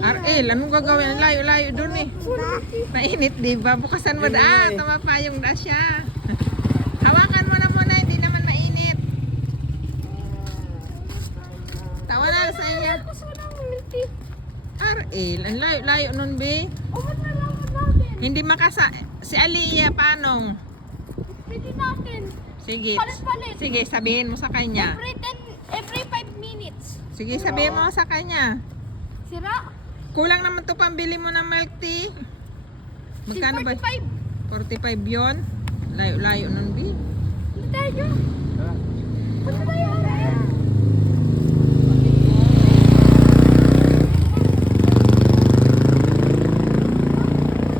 RL, anong gagawin? Layo-layo dun eh. Mainit, di ba? Bukasan mo da. Tama pa yung da siya. Hawakan mo na muna, hindi naman mainit. Tawa na sa iya. RL, ang layo-layo nun, be. Hindi makasa... Si Aliyah, paano? Pwede natin. Sige. Palit-palit. Sige, sabihin mo sa kanya. Every 5 minutes. Sige, sabihin mo sa kanya. Sira? Kulang naman to pambili mo ng milk tea. Magkano ba? 45. 45 yon. Layo-layo nun, be. Hindi tayo. Punta tayo.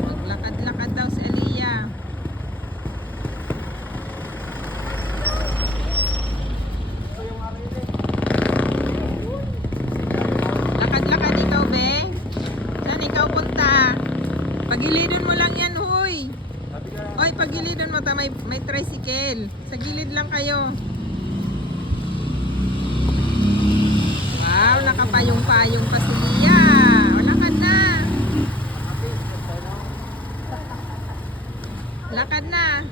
Maglakad-lakad daw si Aliyah. Lakad-lakad ikaw, be. Saan ikaw punta? Pagilidon mo lang yan, huy. Oy, pagilidon mo ta, may tricycle. Sa gilid lang kayo. Wow, nakapayong-payong pa si Aliyah. O, lakad na. Lakad na.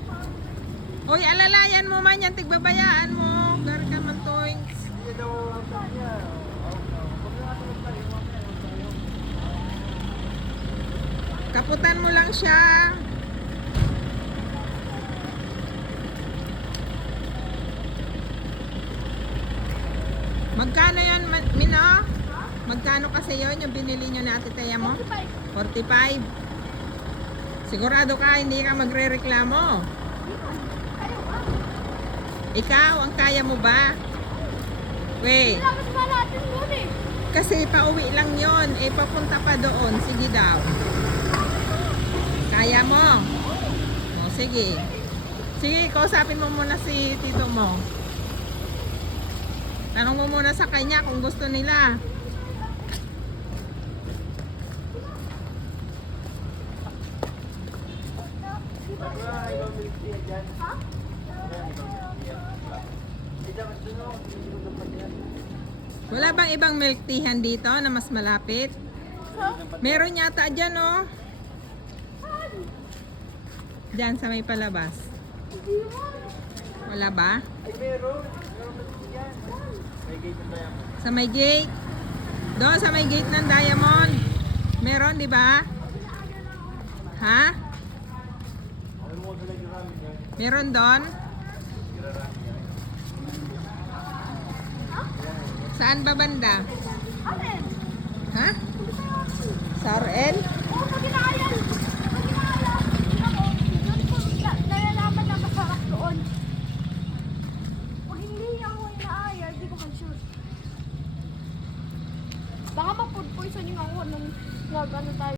Hoy, alalayan mo man yan, tigbabayaan mo. Garka man toing. Kaputan mo lang siya. Magkano yan, Mino? Magkano kasi yon yung binili nyo na Ate Tea mo? 45. Sigurado ka, hindi ka magre-reklamo. Ikaw, ang kaya mo ba? Wait. Kailangan ba natin doon eh? Kasi pauwi lang yon, eh papunta pa doon. Sige daw. Kaya mo? O, sige. Sige, kausapin mo muna si tito mo. Tanong mo muna sa kanya kung gusto nila. Wala bang ibang milk teahan dito na mas malapit? Meron yata dyan, oh. Dyan sa may palabas. Wala ba? Ay, meron. Meron ba yan? May gate ng Diamond. Sa may gate. Doon sa may gate ng Diamond. Meron, di ba? Ha? Meron doon? Saan ba banda? Amen. Ha? Sa RL? Oo, pag inaayal. Pag inaayal. Ako, doon ko nalalaman na masarap doon. Pag hindi ako inaayal, di ko mag-shoot. Baka ma-food poisoning ako nung nag-ano tayo.